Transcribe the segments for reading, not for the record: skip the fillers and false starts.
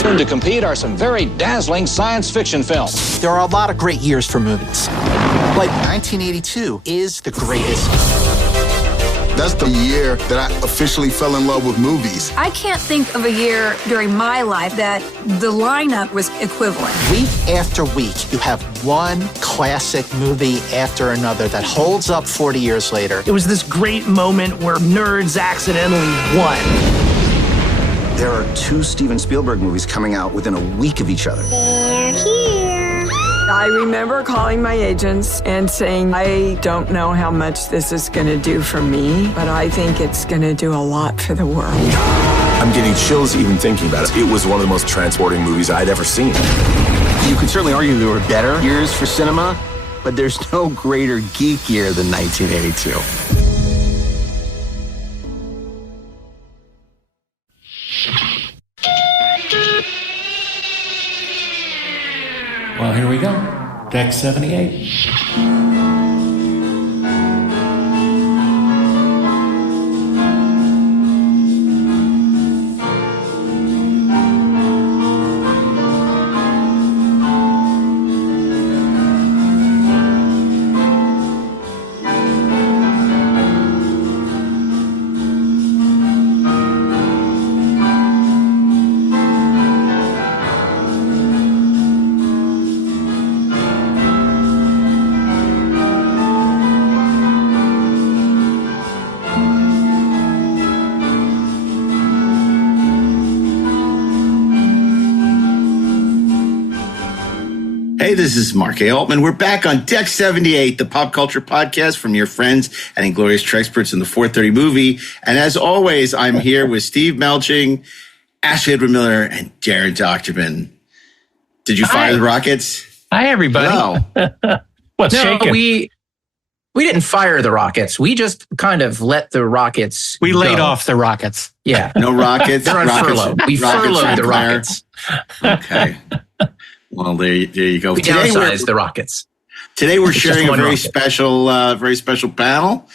Soon to compete are some very dazzling science fiction films. There are a lot of great years for movies. Like 1982 is the greatest. That's the year that I officially fell in love with movies. I can't think of a year during my life that the lineup was equivalent. Week after week, you have one classic movie after another that holds up 40 years later. It was this great moment where nerds accidentally won. There are 2 Steven Spielberg movies coming out within a week of each other. They're here. I remember calling my agents and saying, I don't know how much this is going to do for me, but I think it's going to do a lot for the world. I'm getting chills even thinking about it. It was one of the most transporting movies I'd ever seen. You could certainly argue there were better years for cinema, but there's no greater geek year than 1982. Well, here we go. Deck 78. Hey, this is Mark A. Altman. We're back on Deck 78, the pop culture podcast from your friends at Inglorious Treksperts in the 430 movie. And as always, I'm here with Steve Melching, Ashley Edward Miller, and Daren Dochterman. Did you fire the rockets? Hi, everybody. Hello. What's No, shaking? we didn't fire the rockets. We just kind of let the rockets We laid go. off the rockets. Yeah. No rockets? They're on rockets, furlough. We rockets furloughed on the fire. rockets. Okay. Well, there you go. We downsized the rockets. Today we're It's sharing just a one very rocket. very special panel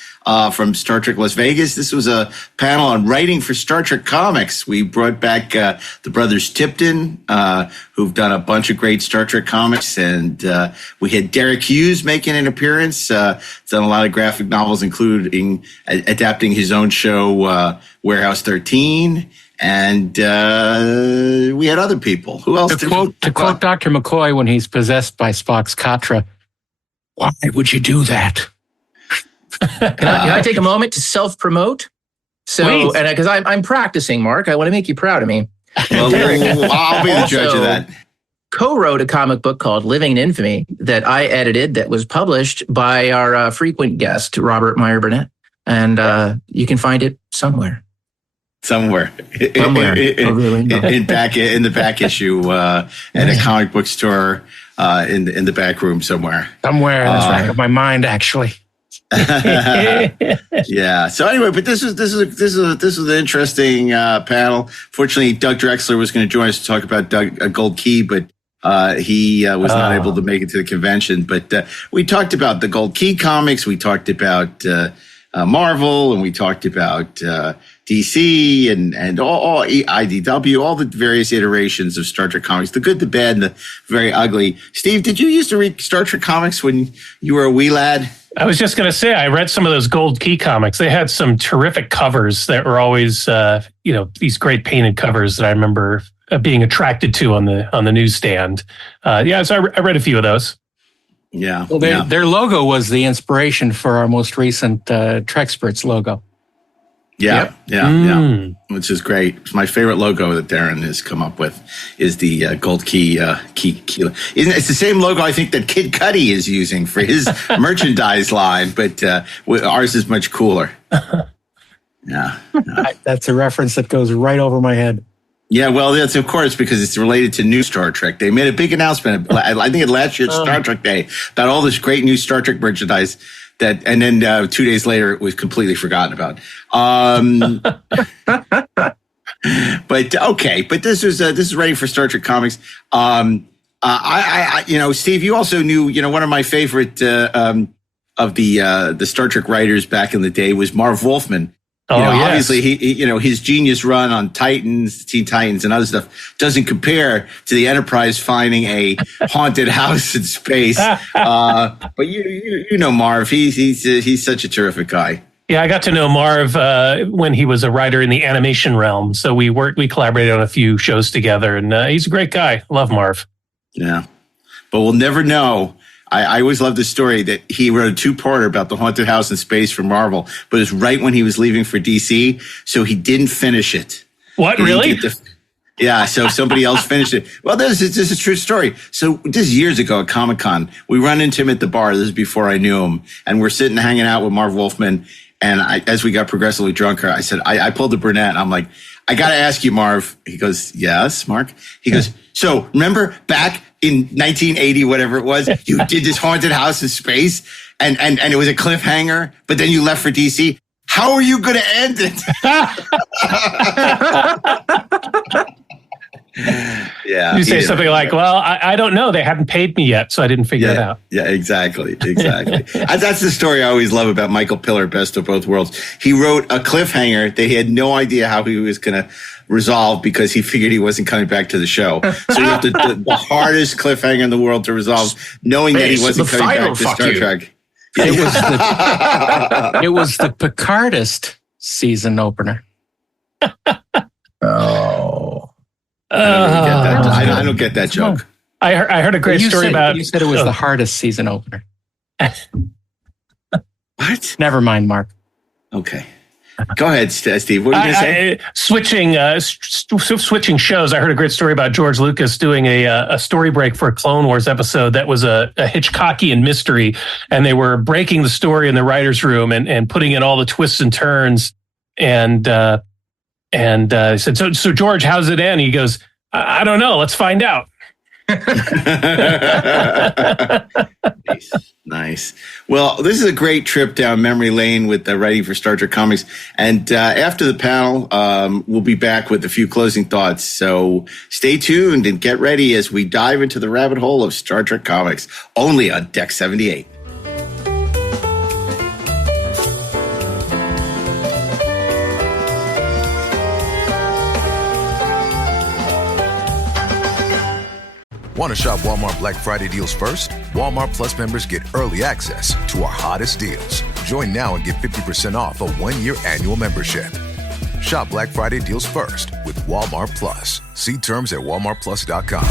from Star Trek Las Vegas. This was a panel on writing for Star Trek comics. We brought back the brothers Tipton, who've done a bunch of great Star Trek comics, and we had DERIC HUGHES making an appearance. Done a lot of graphic novels, including adapting his own show, Warehouse 13. And we had other people. Who else? To quote Dr. McCoy when he's possessed by Spock's Katra, why would you do that? Can I take a moment to self-promote? So, Please. and because I'm practicing, Mark, I want to make you proud of me. Well, I'll be the judge of that. Co-wrote a comic book called Living in Infamy that I edited that was published by our frequent guest, Robert Meyer Burnett. And you can find it somewhere. Somewhere. In the back issue at a comic book store in the back room somewhere. That's right. Of my mind, actually. Yeah. So anyway, but this was an interesting panel. Fortunately, Doug Drexler was going to join us to talk about Gold Key, but he was not able to make it to the convention. But we talked about the Gold Key comics. We talked about Marvel, and we talked about DC and all IDW, all the various iterations of Star Trek comics, the good, the bad, and the very ugly. Steve, did you used to read Star Trek comics when you were a wee lad? I was just going to say, I read some of those Gold Key comics. They had some terrific covers that were always, these great painted covers that I remember being attracted to on the newsstand. So I read a few of those. Yeah. Well, their logo was the inspiration for our most recent Treksperts logo. Yeah, which is great. It's my favorite logo that Daren has come up with is the Gold Key. It's the same logo I think that Kid Cudi is using for his merchandise line, but ours is much cooler. Yeah, that's a reference that goes right over my head. Yeah, well, that's of course because it's related to new Star Trek. They made a big announcement, I think at last year's Star Trek Day, about all this great new Star Trek merchandise. And then 2 days later, it was completely forgotten about. But this is ready for Star Trek comics. Steve, you also knew, one of my favorite of the Star Trek writers back in the day was Marv Wolfman. You know, yes. Obviously, he, his genius run on Titans, Teen Titans, and other stuff doesn't compare to the Enterprise finding a haunted house in space. But you know Marv, he's such a terrific guy. Yeah, I got to know Marv when he was a writer in the animation realm. So we collaborated on a few shows together, and he's a great guy. Love Marv. Yeah, but we'll never know. I always love the story that he wrote a 2-parter about the haunted house in space for Marvel, but it's right when he was leaving for DC, so he didn't finish it. What, really? Yeah, so somebody else finished it. Well, this is a true story. So this is years ago at Comic-Con. We run into him at the bar. This is before I knew him. And we're sitting hanging out with Marv Wolfman. And as we got progressively drunker, I said, I pulled the brunette. And I'm like, I got to ask you, Marv. He goes, yes, Mark. He goes, so remember back in 1980, whatever it was, you did this haunted house in space and it was a cliffhanger, but then you left for DC. How are you going to end it? Yeah. You say something like, well, I don't know. They hadn't paid me yet, so I didn't figure it out. Yeah, exactly. That's the story I always love about Michael Piller, Best of Both Worlds. He wrote a cliffhanger that he had no idea how he was going to resolve because he figured he wasn't coming back to the show. So he wrote the hardest cliffhanger in the world to resolve, knowing that he wasn't coming back to Star Trek. Yeah. It was the Picardist season opener. Oh. I don't get that joke. I heard a great story about... You said it was the hardest season opener. What? Never mind, Mark. Okay. Go ahead, Steve. What are you going to say? Switching shows, I heard a great story about George Lucas doing a story break for a Clone Wars episode that was a Hitchcockian mystery, and they were breaking the story in the writer's room and putting in all the twists and turns. And I said, so George, how's it end? He goes, I don't know. Let's find out. Nice. Well, this is a great trip down memory lane with writing for Star Trek comics. And after the panel, we'll be back with a few closing thoughts. So stay tuned and get ready as we dive into the rabbit hole of Star Trek comics, only on Deck 78. Want to shop Walmart Black Friday deals first? Walmart Plus members get early access to our hottest deals. Join now and get 50% off a 1-year annual membership. Shop Black Friday deals first with Walmart Plus. See terms at walmartplus.com.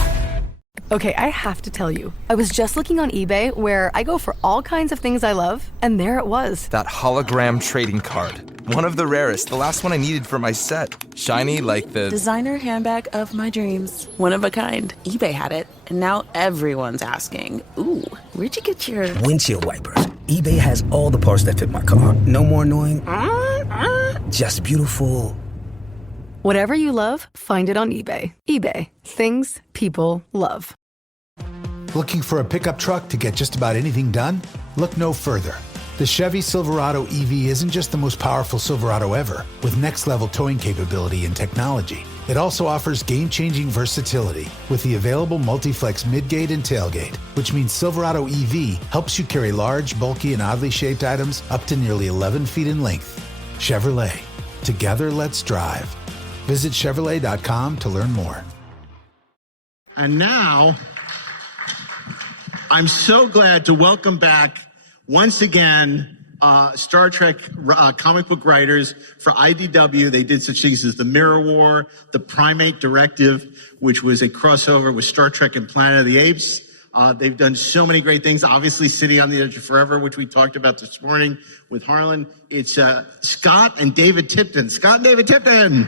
Okay, I have to tell you, I was just looking on eBay where I go for all kinds of things I love, and there it was. That hologram trading card. One of the rarest, the last one I needed for my set. Shiny like the... designer handbag of my dreams. One of a kind. eBay had it, and now everyone's asking, ooh, where'd you get your... windshield wipers. eBay has all the parts that fit my car. No more annoying. Just beautiful. Whatever you love, find it on eBay. eBay. Things people love. Looking for a pickup truck to get just about anything done? Look no further. The Chevy Silverado EV isn't just the most powerful Silverado ever, with next-level towing capability and technology. It also offers game-changing versatility with the available multi-flex midgate and tailgate, which means Silverado EV helps you carry large, bulky, and oddly shaped items up to nearly 11 feet in length. Chevrolet. Together, let's drive. Visit Chevrolet.com to learn more. And now, I'm so glad to welcome back once again Star Trek comic book writers for IDW. They did such things as the Mirror War, the Primate Directive, which was a crossover with Star Trek and Planet of the Apes. They've done so many great things. Obviously, City on the Edge of Forever, which we talked about this morning with Harlan. It's Scott and David Tipton. Scott and David Tipton.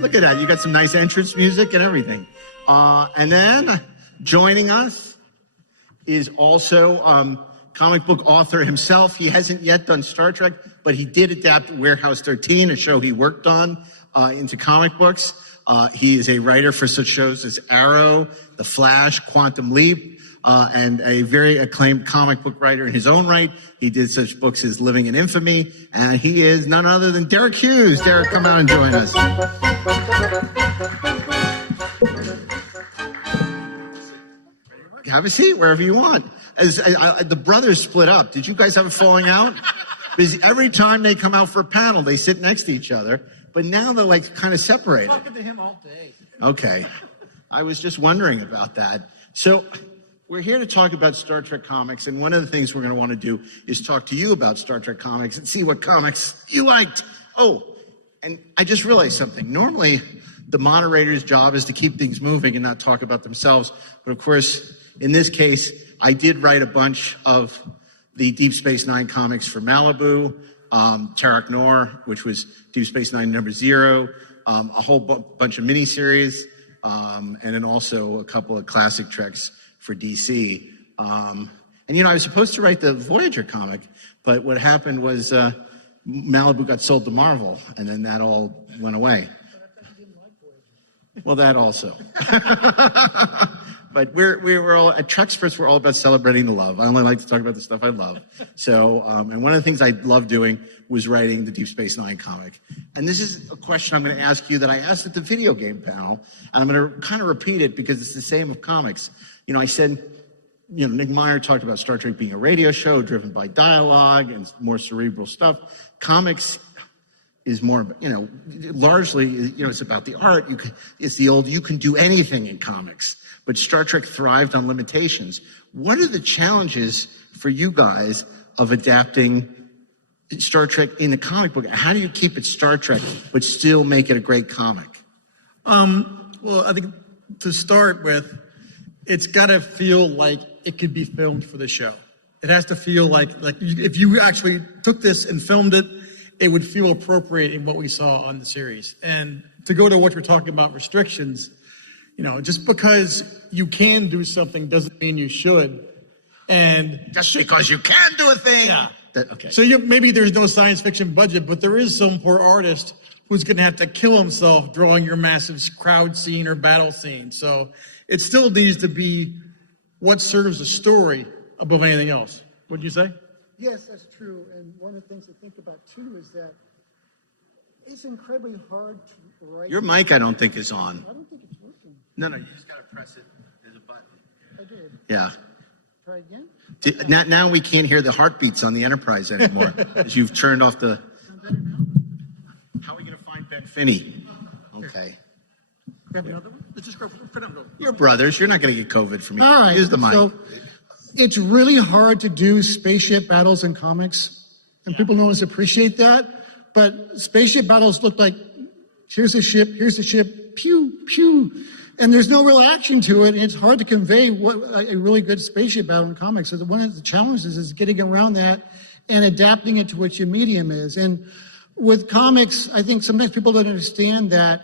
Look at that. You got some nice entrance music and everything. And then joining us is also comic book author himself. He hasn't yet done Star Trek, but he did adapt Warehouse 13, a show he worked on, into comic books. He is a writer for such shows as Arrow, The Flash, Quantum Leap, and a very acclaimed comic book writer in his own right. He did such books as Living in Infamy, and he is none other than DERIC HUGHES. DERIC, come out and join us. Have a seat wherever you want. the brothers split up. Did you guys have a falling out? Because every time they come out for a panel, they sit next to each other. But now they're like kind of separated. I'm talking to him all day. Okay. I was just wondering about that. So we're here to talk about Star Trek comics, and one of the things we're going to want to do is talk to you about Star Trek comics and see what comics you liked. Oh, and I just realized something. Normally, the moderator's job is to keep things moving and not talk about themselves. But of course, in this case, I did write a bunch of the Deep Space Nine comics for Malibu, Tarek Noor, which was Deep Space Nine #0, a whole bunch of miniseries, and then also a couple of classic Treks for DC. And, I was supposed to write the Voyager comic, but what happened was Malibu got sold to Marvel, and then that all went away. Well, that also. But we were all, at Trekspert, we're all about celebrating the love. I only like to talk about the stuff I love. So, and one of the things I love doing was writing the Deep Space Nine comic. And this is a question I'm going to ask you that I asked at the video game panel, and I'm going to kind of repeat it because it's the same of comics. I said, Nick Meyer talked about Star Trek being a radio show driven by dialogue and more cerebral stuff. Comics is more, largely, it's about the art. It's the old, you can do anything in comics. But Star Trek thrived on limitations. What are the challenges for you guys of adapting Star Trek in the comic book? How do you keep it Star Trek, but still make it a great comic? Well, I think to start with, it's got to feel like it could be filmed for the show. It has to feel like if you actually took this and filmed it, it would feel appropriate in what we saw on the series. And to go to what you're talking about, restrictions, just because you can do something doesn't mean you should. And just because you can do a thing. Yeah. Okay. So maybe there's no science fiction budget, but there is some poor artist who's going to have to kill himself drawing your massive crowd scene or battle scene. So it still needs to be what serves the story above anything else. Wouldn't you say? Yes, that's true. And one of the things to think about, too, is that it's incredibly hard to write. Your mic, I don't think, is on. I don't think it's working. No, you just got to press it. There's a button. I did. Yeah. Try again? Now we can't hear the heartbeats on the Enterprise anymore because you've turned off the... How are we going to find Ben Finney? Okay. Grab another one? Let's just grab another. You're brothers. You're not going to get COVID from me. All right. Use the mic. So it's really hard to do spaceship battles in comics, and people don't always appreciate that. But spaceship battles look like, here's the ship, pew, pew. And there's no real action to it, and it's hard to convey what a really good spaceship battle in comics. So one of the challenges is getting around that and adapting it to what your medium is. And with comics, I think sometimes people don't understand that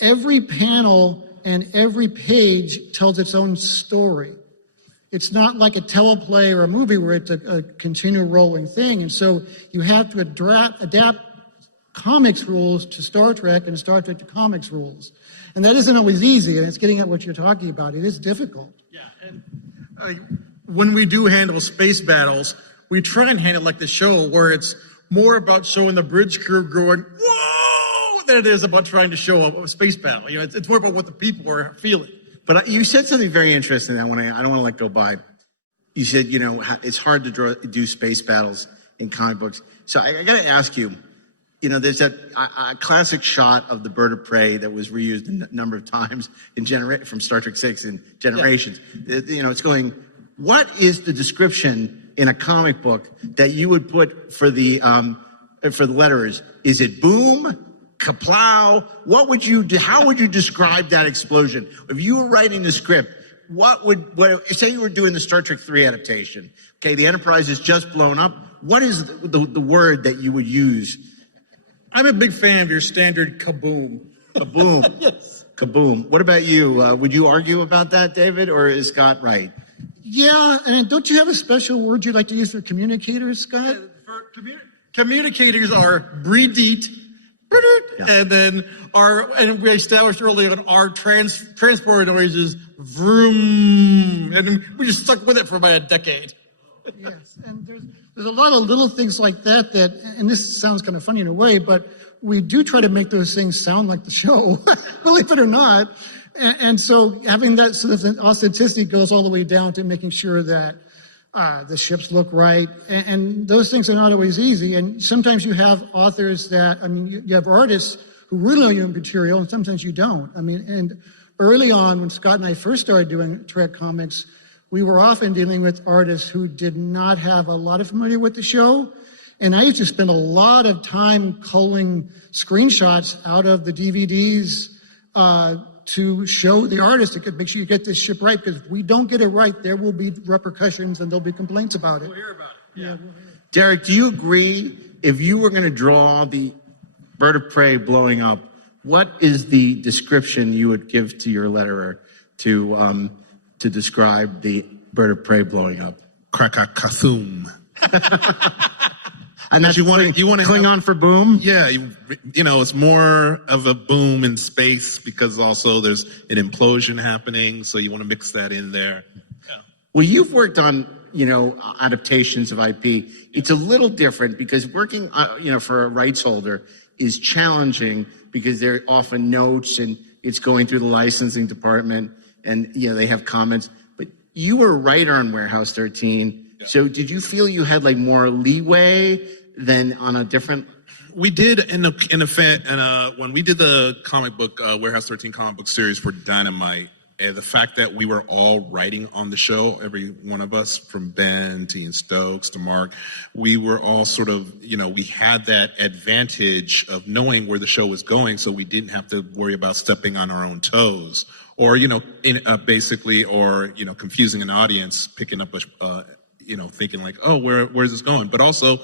every panel and every page tells its own story. It's not like a teleplay or a movie where it's a continual rolling thing. And so you have to adapt comics rules to Star Trek and Star Trek to comics rules. And that isn't always easy, and it's getting at what you're talking about. It is difficult. Yeah, and when we do handle space battles, we try and handle like the show, where it's more about showing the bridge crew going, whoa, than it is about trying to show a space battle. It's more about what the people are feeling. But you said something very interesting that I don't want to let go by. You said, it's hard to do space battles in comic books. So I got to ask you, there's that a classic shot of the bird of prey that was reused a number of times from Star Trek VI in Generations. Yeah. It's going, what is the description in a comic book that you would put for the letterers? Is it boom? Kaplow? How would you describe that explosion? If you were writing the script, say you were doing the Star Trek 3 adaptation. Okay, the Enterprise is just blown up. What is the word that you would use? I'm a big fan of your standard kaboom. Kaboom. Yes. Kaboom. What about you? Would you argue about that, David, or is Scott right? Yeah, and don't you have a special word you'd like to use for communicators, Scott? Communicators are breed-eat, and then and we established early on our transport noises, vroom, and we just stuck with it for about a decade. Yes, and there's a lot of little things like that, and this sounds kind of funny in a way, but we do try to make those things sound like the show, believe it or not. And so having that sort of authenticity goes all the way down to making sure that the ships look right, and those things are not always easy. And sometimes you have authors that, I mean, you have artists who really know your material, and sometimes you don't. I mean, and early on, when Scott and I first started doing Trek comics, we were often dealing with artists who did not have a lot of familiarity with the show. And I used to spend a lot of time culling screenshots out of the DVDs to show the artist to make sure you get this ship right, because if we don't get it right, there will be repercussions and there'll be complaints about it. We'll hear about it. Yeah. Derek, do you agree, if you were going to draw the bird of prey blowing up, what is the description you would give to your letterer to describe the bird of prey blowing up? Krakakathum. And that's you want to Klingon for boom? Yeah, you know, it's more of a boom in space because also there's an implosion happening, so you want to mix that in there. Yeah. Well, you've worked on, you know, adaptations of IP. It's a little different because working, you know, for a rights holder is challenging because there are often notes and it's going through the licensing department and, you know, they have comments. But you were a writer on Warehouse 13. Yeah. So did you feel you had like more leeway than on a different? We did when we did the comic book Warehouse 13 comic book series for Dynamite, the fact that we were all writing on the show, every one of us, from Ben to Ian Stokes to Mark, we were all sort of, you know, we had that advantage of knowing where the show was going, so we didn't have to worry about stepping on our own toes or, you know, basically, or, you know, confusing an audience, picking up a, you know, thinking like, oh, where's this going? But also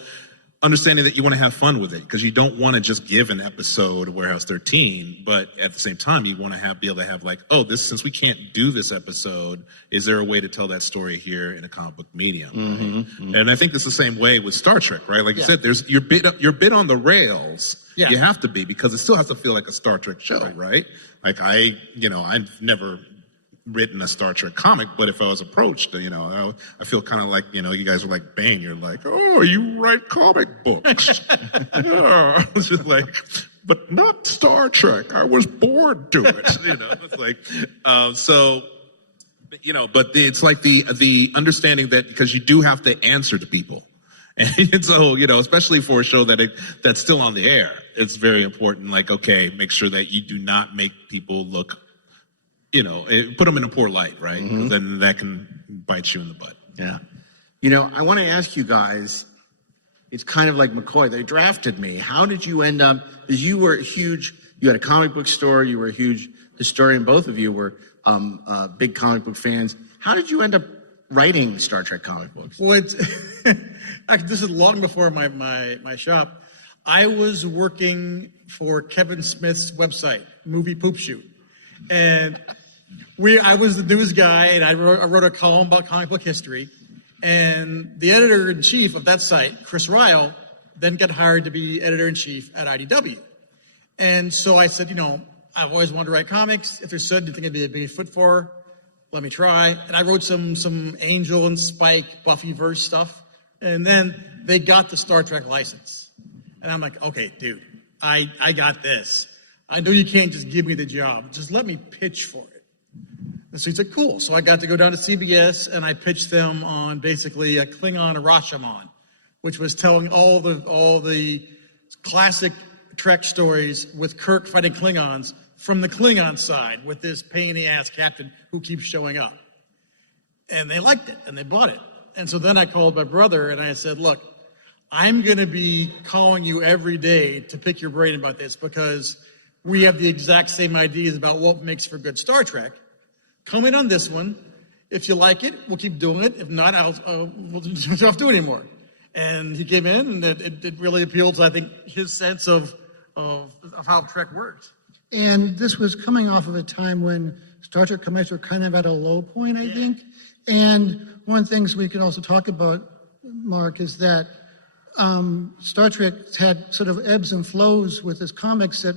understanding that you want to have fun with it because you don't want to just give an episode of Warehouse 13, but at the same time you want to be able to have like, oh, since we can't do this episode, is there a way to tell that story here in a comic book medium? Mm-hmm, right? mm-hmm. And I think it's the same way with Star Trek, right? Like you said, there's you're bit on the rails. Yeah. You have to be because it still has to feel like a Star Trek show, right? Like I've never written a Star Trek comic, but if I was approached, you know, I feel kind of like, you know, you guys are like Bane. You're like, oh, you write comic books. Yeah. It's just like, but not Star Trek. I was born to it. You know, it's like, so, you know, but it's like the understanding that because you do have to answer to people. And so, you know, especially for a show that's still on the air, it's very important. Like, okay, make sure that you do not make people look, you know, put them in a poor light, right? Mm-hmm. Then that can bite you in the butt. Yeah. You know, I want to ask you guys, it's kind of like McCoy. They drafted me. How did you end up, because you were huge, you had a comic book store, you were a huge historian, both of you were big comic book fans. How did you end up writing Star Trek comic books? Well, actually, this is long before my shop. I was working for Kevin Smith's website, Movie Poop Shoot. And I was the news guy, and I wrote a column about comic book history. And the editor-in-chief of that site, Chris Ryle, then got hired to be editor-in-chief at IDW. And so I said, you know, I've always wanted to write comics. If there's something you think I'd be a big foot for, let me try. And I wrote some Angel and Spike, Buffyverse stuff. And then they got the Star Trek license. And I'm like, okay, dude, I got this. I know you can't just give me the job. Just let me pitch for it. And so he said, cool. So I got to go down to CBS and I pitched them on basically a Klingon Rashomon, which was telling all the classic Trek stories with Kirk fighting Klingons from the Klingon side with this pain in the ass captain who keeps showing up. And they liked it and they bought it. And so then I called my brother and I said, look, I'm going to be calling you every day to pick your brain about this because we have the exact same ideas about what makes for good Star Trek. Come in on this one. If you like it, we'll keep doing it. If not, we'll just not do it anymore. And he came in, and it really appealed to, I think, his sense of how Trek works. And this was coming off of a time when Star Trek comics were kind of at a low point, I think. And one of the things we can also talk about, Mark, is that Star Trek had sort of ebbs and flows with its comics that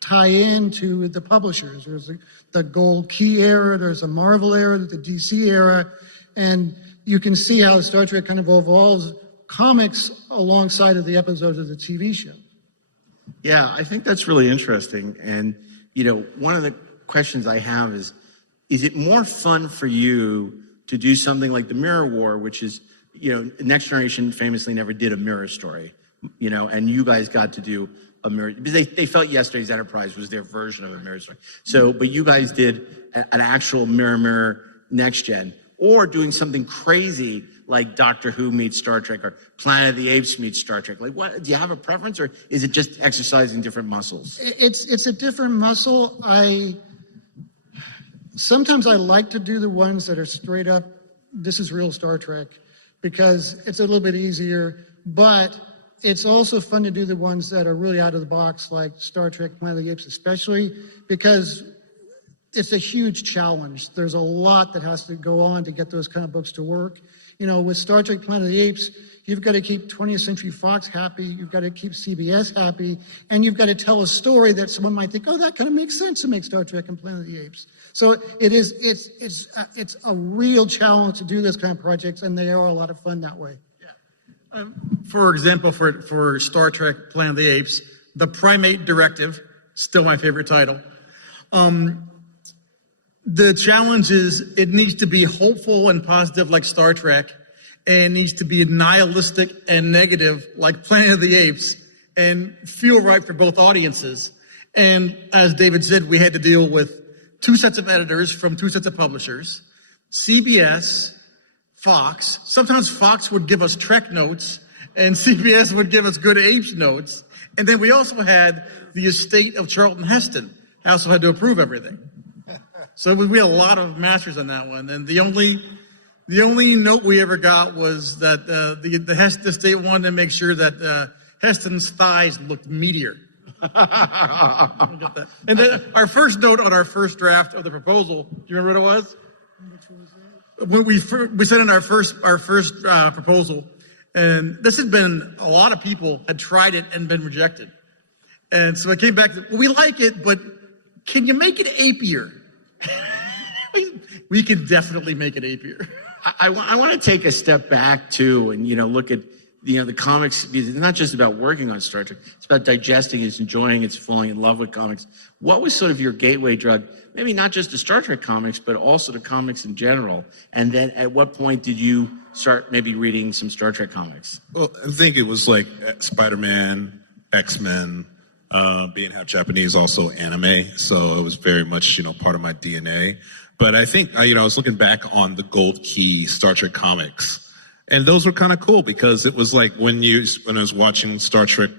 tie into the publishers. There's the Gold Key era, there's a Marvel era, there's the DC era, and you can see how Star Trek kind of evolves comics alongside of the episodes of the TV show. Yeah, I think that's really interesting. And, you know, one of the questions I have is it more fun for you to do something like the Mirror War, which is, Next Generation famously never did a mirror story, and you guys got to do a mirror, because they felt Yesterday's Enterprise was their version of a mirror story. So, but you guys did an actual mirror Next Gen, or doing something crazy like Doctor Who meets Star Trek, or Planet of the Apes meets Star Trek. Like, what, do you have a preference, or is it just exercising different muscles? It's a different muscle. Sometimes I like to do the ones that are straight up, this is real Star Trek, because it's a little bit easier, but it's also fun to do the ones that are really out of the box, like Star Trek, Planet of the Apes, especially because it's a huge challenge. There's a lot that has to go on to get those kind of books to work. With Star Trek, Planet of the Apes, you've got to keep 20th Century Fox happy, you've got to keep CBS happy, and you've got to tell a story that someone might think, oh, that kind of makes sense to make Star Trek and Planet of the Apes. So it's a real challenge to do this kind of projects, and they are a lot of fun that way. For example, for Star Trek, Planet of the Apes, the Primate Directive, still my favorite title. The challenge is it needs to be hopeful and positive like Star Trek, and it needs to be nihilistic and negative like Planet of the Apes, and feel right for both audiences. And as David said, we had to deal with 2 sets of editors from 2 sets of publishers, CBS, Fox. Sometimes Fox would give us Trek notes, and CBS would give us good Apes notes. And then we also had the estate of Charlton Heston. I also had to approve everything. So we had a lot of masters on that one. And the only note we ever got was that the Heston estate wanted to make sure that Heston's thighs looked meatier. And then our first note on our first draft of the proposal, do you remember what it was? When we sent in our first proposal, and this had been, a lot of people had tried it and been rejected. And so I came back to, we like it, but can you make it apier? We can definitely make it apier. I want to take a step back too, and look at the comics. It's not just about working on Star Trek; it's about digesting it, enjoying it, falling in love with comics. What was sort of your gateway drug? Maybe not just to Star Trek comics, but also to comics in general. And then, at what point did you start maybe reading some Star Trek comics? Well, I think it was like Spider-Man, X-Men. Being half Japanese, also anime, so it was very much part of my DNA. But I think I was looking back on the Gold Key Star Trek comics, and those were kind of cool because it was like when I was watching Star Trek,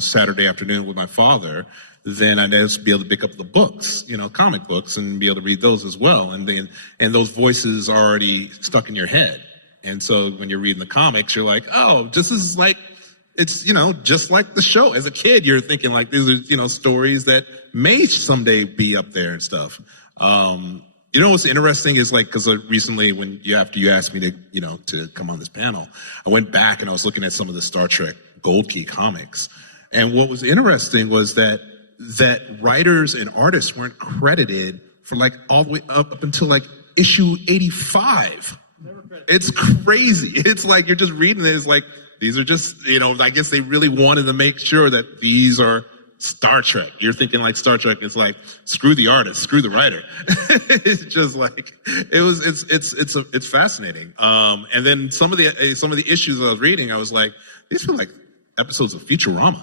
Saturday afternoon with my father, then I'd just be able to pick up the books, comic books, and be able to read those as well. And those voices are already stuck in your head, and so when you're reading the comics, you're like, oh, this is like. It's, just like the show. As a kid, you're thinking like these are, stories that may someday be up there and stuff. What's interesting is like, because recently after you asked me to come on this panel, I went back and I was looking at some of the Star Trek Gold Key comics. And what was interesting was that writers and artists weren't credited for like all the way up until like issue 85. It's crazy. It's like, you're just reading it. It's like, these are just, I guess they really wanted to make sure that these are Star Trek. You're thinking like Star Trek is like, screw the artist, screw the writer. It's just like, it's fascinating. And then some of the issues I was reading, I was like, these feel like episodes of Futurama.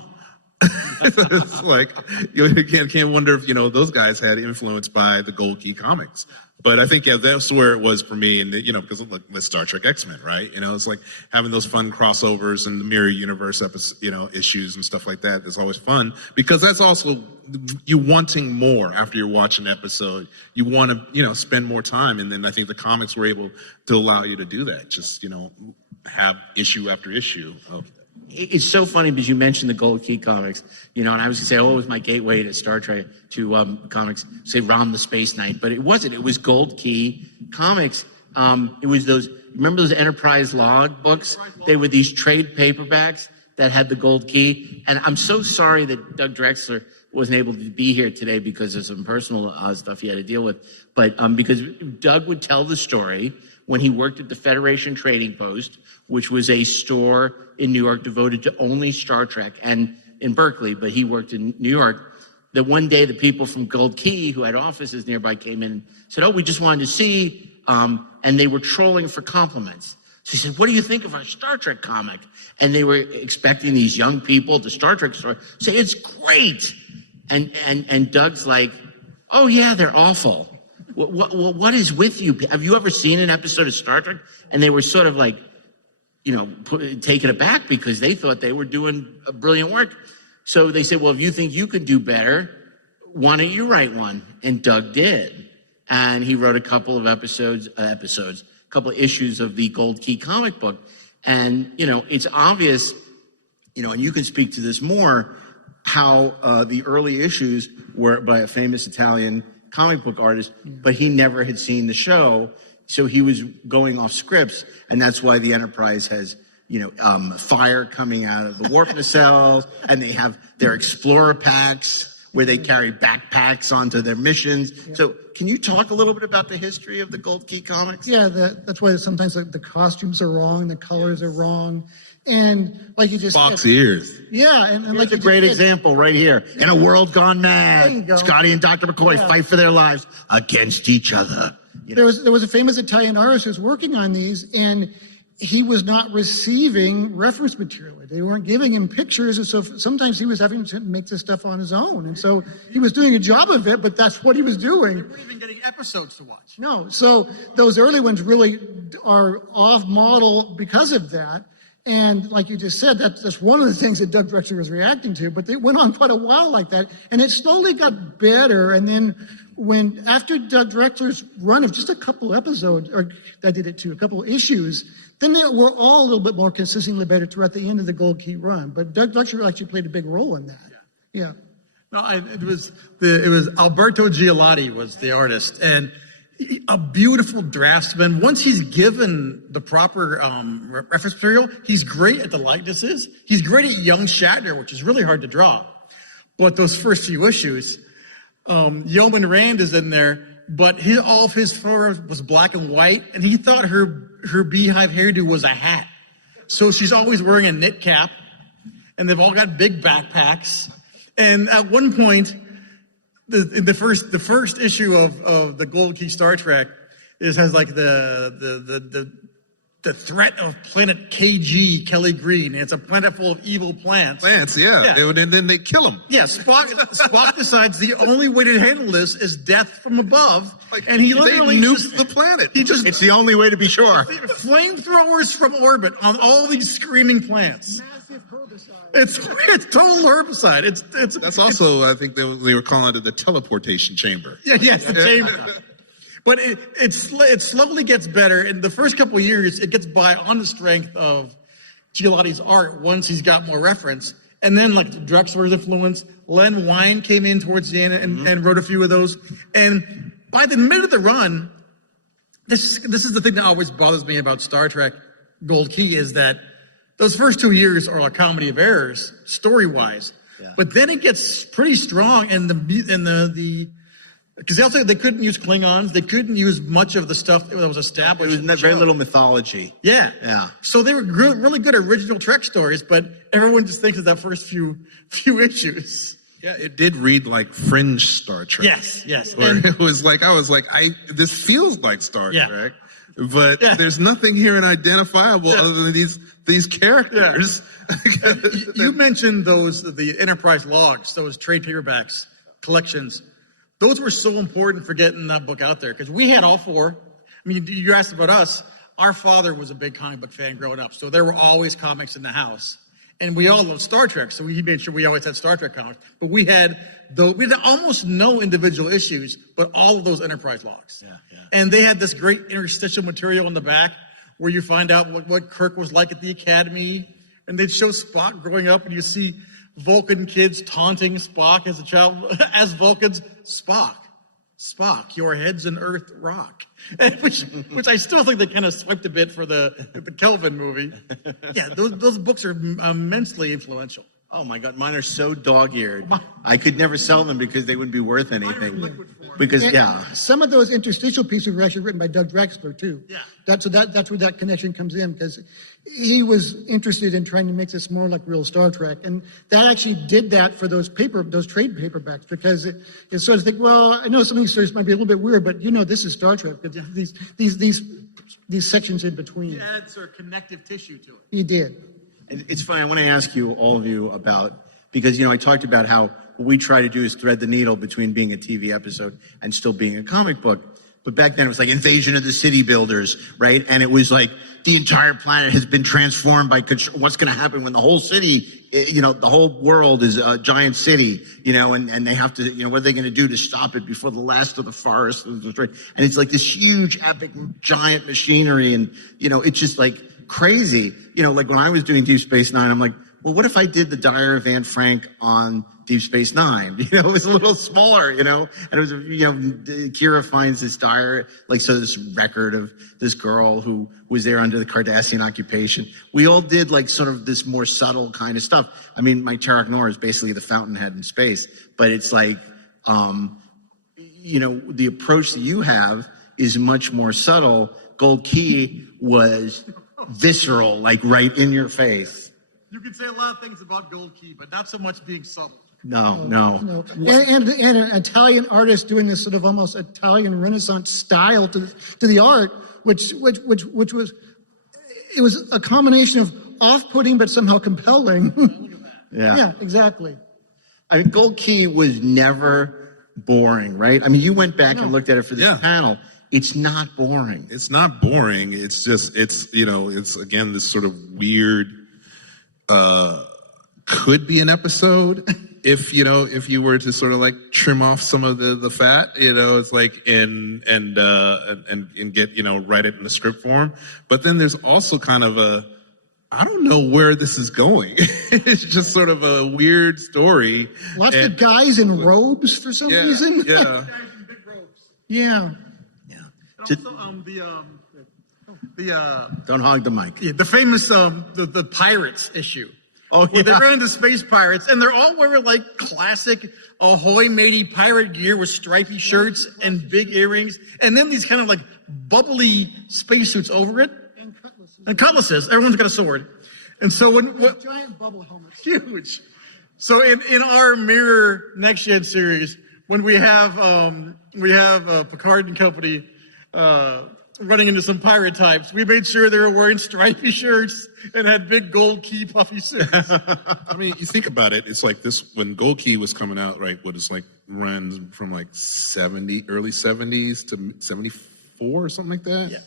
It's like, you can't wonder if, those guys had influence by the Gold Key comics. But I think, that's where it was for me. And, because of the Star Trek X-Men, right? It's like having those fun crossovers and the Mirror Universe issues and stuff like that is always fun because that's also you wanting more after you're watching an episode. You want to, spend more time. And then I think the comics were able to allow you to do that. Just, have issue after issue of It's so funny because you mentioned the Gold Key comics, and I was going to say, it was my gateway to Star Trek, to comics, say Rom the Space Knight, but it wasn't. It was Gold Key comics. It was remember those Enterprise log books? They were these trade paperbacks that had the Gold Key. And I'm so sorry that Doug Drexler wasn't able to be here today because of some personal stuff he had to deal with. But because Doug would tell the story when he worked at the Federation Trading Post, which was a store in New York devoted to only Star Trek, and in Berkeley, but he worked in New York, that one day the people from Gold Key, who had offices nearby, came in and said, we just wanted to see and they were trolling for compliments. So he said, "What do you think of our Star Trek comic?" And they were expecting these young people at the Star Trek store say, "It's great." And Doug's like, "Oh yeah, they're awful. What is with you? Have you ever seen an episode of Star Trek?" And they were sort of like, taken aback because they thought they were doing brilliant work. So they said, "Well, if you think you could do better, why don't you write one?" And Doug did. And he wrote a couple of a couple of issues of the Gold Key comic book. And, it's obvious, and you can speak to this more, how the early issues were by a famous Italian comic book artist, but he never had seen the show. So he was going off scripts. And that's why the Enterprise has, fire coming out of the warp nacelles, and they have their Explorer packs where they carry backpacks onto their missions. Yeah. So can you talk a little bit about the history of the Gold Key comics? Yeah, that's why sometimes the costumes are wrong, the colors are wrong. And like you just Fox ears. Yeah, and like a great example right here. In a world gone mad, Scotty and Dr. McCoy fight for their lives against each other. There was a famous Italian artist who was working on these, and he was not receiving reference material. They weren't giving him pictures, and so sometimes he was having to make this stuff on his own. And so he was doing a job of it, but that's what he was doing. You weren't even getting episodes to watch. No, so those early ones really are off-model because of that. And like you just said, that's one of the things that Doug Drexler was reacting to, but they went on quite a while like that. And it slowly got better, and then after Doug Drexler's run of just a couple episodes, or I did it too, a couple issues, then they were all a little bit more consistently better throughout the end of the Gold Key run. But Doug Drexler actually played a big role in that. Yeah. No, it was Alberto Giolotti was the artist, and a beautiful draftsman. Once he's given the proper reference material, he's great at the likenesses. He's great at young Shatner, which is really hard to draw. But those first few issues, Yeoman Rand is in there, but all of his fur was black and white, and he thought her beehive hairdo was a hat. So she's always wearing a knit cap, and they've all got big backpacks. And at one point, the first issue of the Gold Key Star Trek has like the threat of planet KG, Kelly Green. It's a planet full of evil plants. Yeah. And then they kill them. Yeah, Spock decides the only way to handle this is death from above. And he literally nukes the planet. It's the only way to be sure. Flamethrowers from orbit on all these screaming plants. Massive herbicide. It's total herbicide. That's also, I think they were calling it the teleportation chamber. Yeah, yes, the chamber. But it slowly gets better. In the first couple of years, it gets by on the strength of Giolotti's art once he's got more reference. And then, like, Drexler's influence, Len Wein came in towards the end and wrote a few of those. And by the mid of the run, this is the thing that always bothers me about Star Trek Gold Key, is that those first 2 years are a comedy of errors, story-wise. Yeah. But then it gets pretty strong, and because they couldn't use Klingons. They couldn't use much of the stuff that was established. There was very little mythology. Yeah. Yeah. So they were really good original Trek stories, but everyone just thinks of that first few issues. Yeah, it did read like fringe Star Trek. Yes. Where it was like, this feels like Star Trek, but there's nothing here identifiable other than these characters. Yeah. You mentioned the Enterprise logs, those trade paperbacks, collections. Those were so important for getting that book out there, because we had all four. I mean, you asked about us. Our father was a big comic book fan growing up, so there were always comics in the house. And we all loved Star Trek, so he made sure we always had Star Trek comics. But we had almost no individual issues, but all of those Enterprise logs. Yeah. And they had this great interstitial material in the back where you find out what Kirk was like at the Academy. And they'd show Spock growing up, and you see Vulcan kids taunting Spock as a child, as Vulcans. Spock, your head's an Earth rock. Which I still think they kind of swiped a bit for the Kelvin movie. Yeah, those books are immensely influential. Oh my God, mine are so dog-eared. I could never sell them because they wouldn't be worth anything. Because some of those interstitial pieces were actually written by Doug Drexler too. Yeah, that's where that connection comes in, because he was interested in trying to make this more like real Star Trek, and that actually did that for those trade paperbacks, because it sort of think, well, I know some of these stories might be a little bit weird, but this is Star Trek. These sections in between. He added sort of connective tissue to it. He did. It's funny. I want to ask you, all of you, about, because I talked about how what we try to do is thread the needle between being a TV episode and still being a comic book. But back then it was like Invasion of the City Builders, right? And it was like the entire planet has been transformed by what's going to happen when the whole city, the whole world is a giant city, and they have to, what are they going to do to stop it before the last of the forest is destroyed? And it's like this huge, epic, giant machinery, and, it's just like crazy. Like when I was doing Deep Space Nine, I'm like, well, what if I did the Diary of Anne Frank on Deep Space Nine? It was a little smaller, and it was, Kira finds this diary, this record of this girl who was there under the Cardassian occupation. We all did sort of this more subtle kind of stuff. I mean, my Tarek Noor is basically the Fountainhead in space, but it's like, the approach that you have is much more subtle. Gold Key was visceral, right in your face. You could say a lot of things about Gold Key, but not so much being subtle. No. And an Italian artist doing this sort of almost Italian Renaissance style to the art, which was, it was a combination of off-putting but somehow compelling. Yeah, exactly. I mean, Gold Key was never boring, right? I mean, you went back and looked at it for this panel. It's not boring. It's not boring. It's just, it's again, this sort of weird, could be an episode if you were to sort of trim off some of the fat, it's like and get, write it in the script form. But then there's also kind of I don't know where this is going. It's just sort of a weird story. Lots of guys in robes for some reason. Yeah. Guys in big robes. Yeah. And also, don't hog the mic. Yeah, the famous the pirates issue. Oh, yeah. They run into space pirates, and they're all wearing classic ahoy matey pirate gear with stripy shirts and big earrings, and then these kind of bubbly spacesuits over it, and cutlasses. Everyone's got a sword, and so giant bubble helmets, huge. So in our Mirror Next Gen series, when we have Picard and company running into some pirate types, we made sure they were wearing stripy shirts and had big Gold Key puffy suits. I mean, you think about it, it's like this, when Gold Key was coming out, right, what is runs from early 70s to 74 or something like that? Yeah.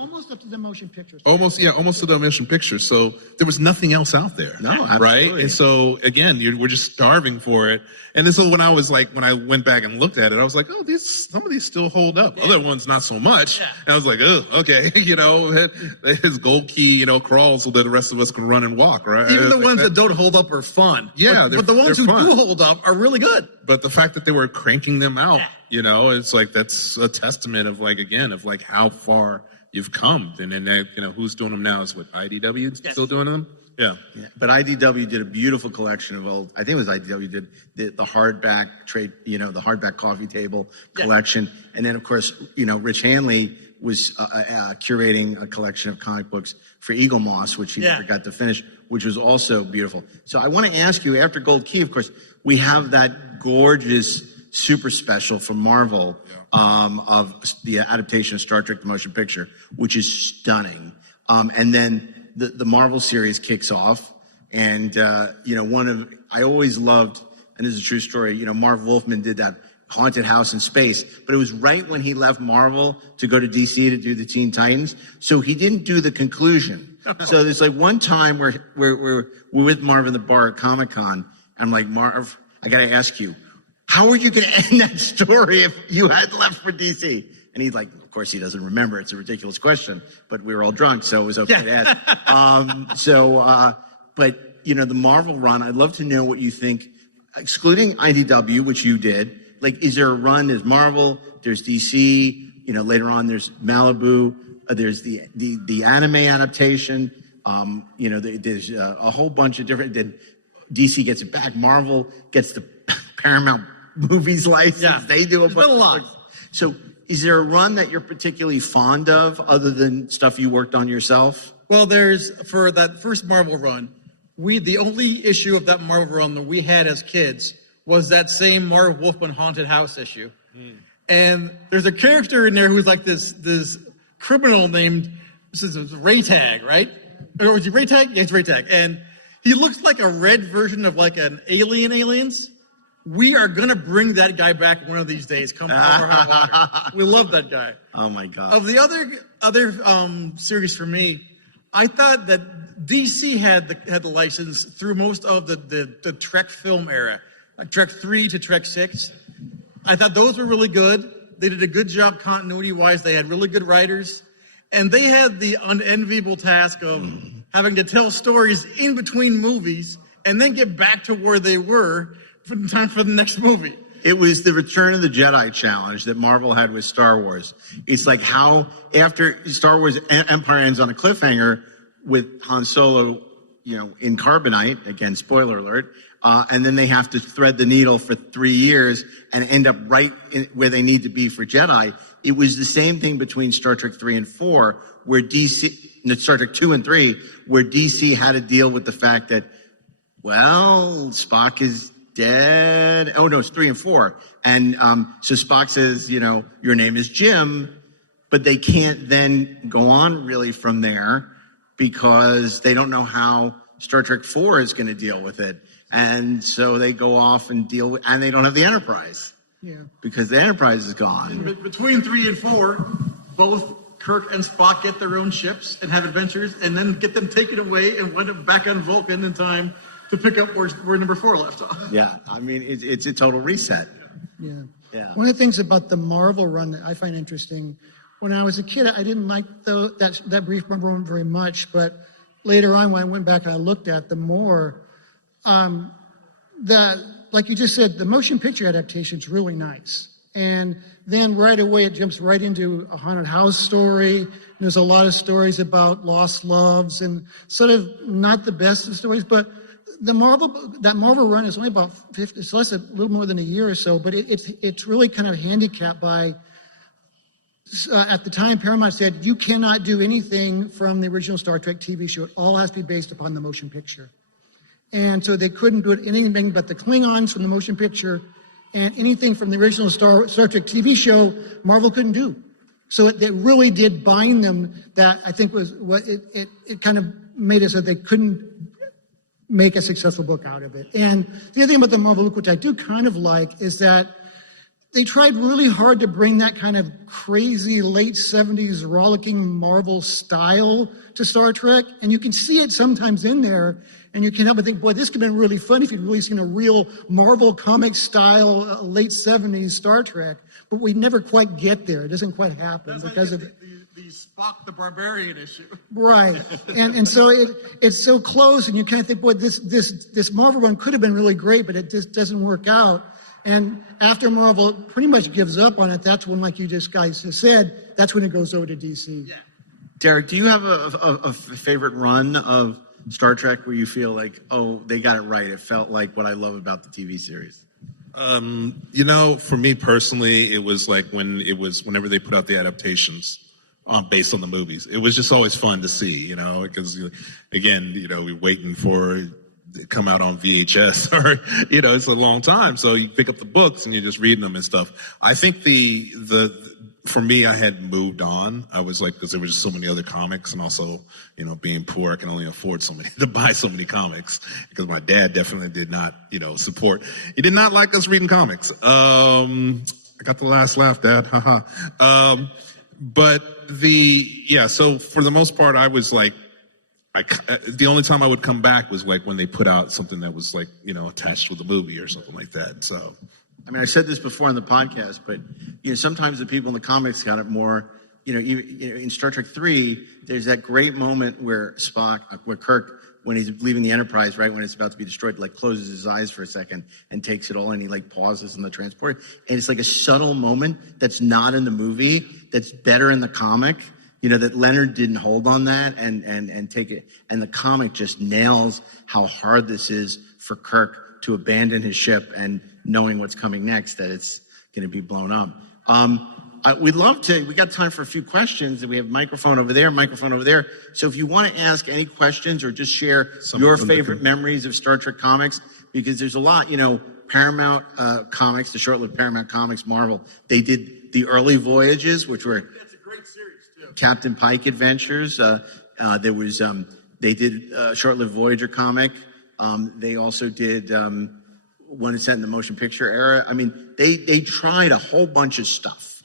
Almost up to the motion pictures. Almost to the motion pictures. So there was nothing else out there. No, absolutely. Right? And so again, we're just starving for it. And then so when I went back and looked at it, I was like, oh, some of these still hold up. Yeah. Other ones not so much. Yeah. And I was like, oh, okay, his Gold Key, crawls so that the rest of us can run and walk, right? Even the ones that don't hold up are fun. Yeah, but the ones who do hold up are really good. But the fact that they were cranking them out, it's that's a testament of how far you've come. And then who's doing them now? Is what, IDW still doing them? Yeah. But IDW did a beautiful collection of old. I think it was IDW did the hardback trade, the hardback coffee table collection, and then of course Rich Hanley was curating a collection of comic books for Eagle Moss, which he never got to finish, which was also beautiful. So I want to ask you, after Gold Key, of course, we have that gorgeous super special from Marvel of the adaptation of Star Trek the Motion Picture, which is stunning. And then the Marvel series kicks off, and I always loved, and this is a true story, Marv Wolfman did that Haunted House in Space, but it was right when he left Marvel to go to DC to do the Teen Titans, so he didn't do the conclusion. So there's one time where we're with Marv in the bar at Comic-Con. I'm like, Marv, I gotta ask you, how are you gonna end that story if you had left for DC? And he's like, of course he doesn't remember. It's a ridiculous question, but we were all drunk, so it was okay to ask. But the Marvel run, I'd love to know what you think, excluding IDW, which you did. Is there a run? There's Marvel, there's DC, later on there's Malibu, there's the anime adaptation. There's a whole bunch of different, DC gets it back. Marvel gets the Paramount Movies license. Yeah. They do There's been a lot. So is there a run that you're particularly fond of other than stuff you worked on yourself? Well, for that first Marvel run, the only issue of that Marvel run that we had as kids was that same Marv Wolfman haunted house issue. And there's a character in there who's like this criminal named, this is Raytag, right? Or was he Raytag? Yeah, it's Raytag. And he looks like a red version of like an aliens. We are going to bring that guy back one of these days. Come on. We love that guy. Oh my God. Of the other series for me, I thought that DC had the license through most of the Trek film era, like Trek 3 to Trek 6. I thought those were really good. They did a good job continuity-wise. They had really good writers. And they had the unenviable task of having to tell stories in between movies and then get back to where they were in time for the next movie. It was the Return of the Jedi challenge that Marvel had with Star Wars. It's like how after Star Wars Empire ends on a cliffhanger with Han Solo, in carbonite, again, spoiler alert, and then they have to thread the needle for 3 years and end up right where they need to be for Jedi. It was the same thing between Star Trek 3 and 4, where Star Trek 2 and 3, where DC had to deal with the fact that, well, Spock is dead. Oh no, it's 3 and 4. And so Spock says, your name is Jim, but they can't then go on really from there because they don't know how Star Trek 4 is going to deal with it. And so they go off and and they don't have the Enterprise. Yeah. Because the Enterprise is gone. And between 3 and 4, both Kirk and Spock get their own ships and have adventures and then get them taken away and wind up back on Vulcan in time to pick up where number 4 left off. Yeah, I mean, it's a total reset. Yeah. One of the things about the Marvel run that I find interesting, when I was a kid, I didn't like that brief Marvel run very much, but later on when I went back and I looked at them more, like you just said, the motion picture adaptation is really nice. And then right away it jumps right into a haunted house story. There's a lot of stories about lost loves and sort of not the best of stories, but that Marvel run is only about 50, it's a little more than a year or so, but it's really kind of handicapped by, at the time Paramount said, you cannot do anything from the original Star Trek TV show. It all has to be based upon the motion picture. And so they couldn't do anything but the Klingons from the motion picture and anything from the original Star Trek TV show, Marvel couldn't do. So it really did bind them. That I think was what it kind of made it so they couldn't make a successful book out of it. And the other thing about the Marvel book, which I do kind of like, is that they tried really hard to bring that kind of crazy late 70s rollicking Marvel style to Star Trek. And you can see it sometimes in there. And you can help but think, boy, this could have been really fun if you'd really seen a real Marvel comic style late 70s Star Trek. But we never quite get there. It doesn't quite happen because of the Spock the Barbarian issue. Right. And so it's so close, and you kind of think, boy, this Marvel run could have been really great, but it just doesn't work out. And after Marvel pretty much gives up on it, that's when, like you guys just said, that's when it goes over to DC. Yeah. Derek, do you have a favorite run of Star Trek where you feel like, oh, they got it right? It felt like what I love about the TV series. For me personally, it was like whenever they put out the adaptations based on the movies. It was just always fun to see, because again, we're waiting for it to come out on VHS or, it's a long time. So you pick up the books and you're just reading them and stuff. I think for me, I had moved on. I was like, because there were just so many other comics, and also, being poor, I can only afford to buy so many comics, because my dad definitely did not, support. He did not like us reading comics. I got the last laugh, Dad. Haha. So for the most part, I was like, the only time I would come back was like when they put out something that was like, attached with a movie or something like that. So. I mean, I said this before on the podcast, but sometimes the people in the comics got it more. In Star Trek 3, there's that great moment where Kirk, when he's leaving the Enterprise, right when it's about to be destroyed, like closes his eyes for a second and takes it all, and he like pauses in the transporter, and it's like a subtle moment that's not in the movie, that's better in the comic. that Leonard didn't hold on that and take it. And the comic just nails how hard this is for Kirk to abandon his ship and knowing what's coming next, that it's going to be blown up. We'd love to, we got time for a few questions, and we have microphone over there. So if you want to ask any questions or just share your favorite memories of Star Trek comics, because there's a lot, Paramount comics, the short-lived Paramount comics, Marvel, they did the early Voyages, which were Captain Pike Adventures. There was they did a short-lived Voyager comic. They also did one set in the motion picture era. I mean, they tried a whole bunch of stuff,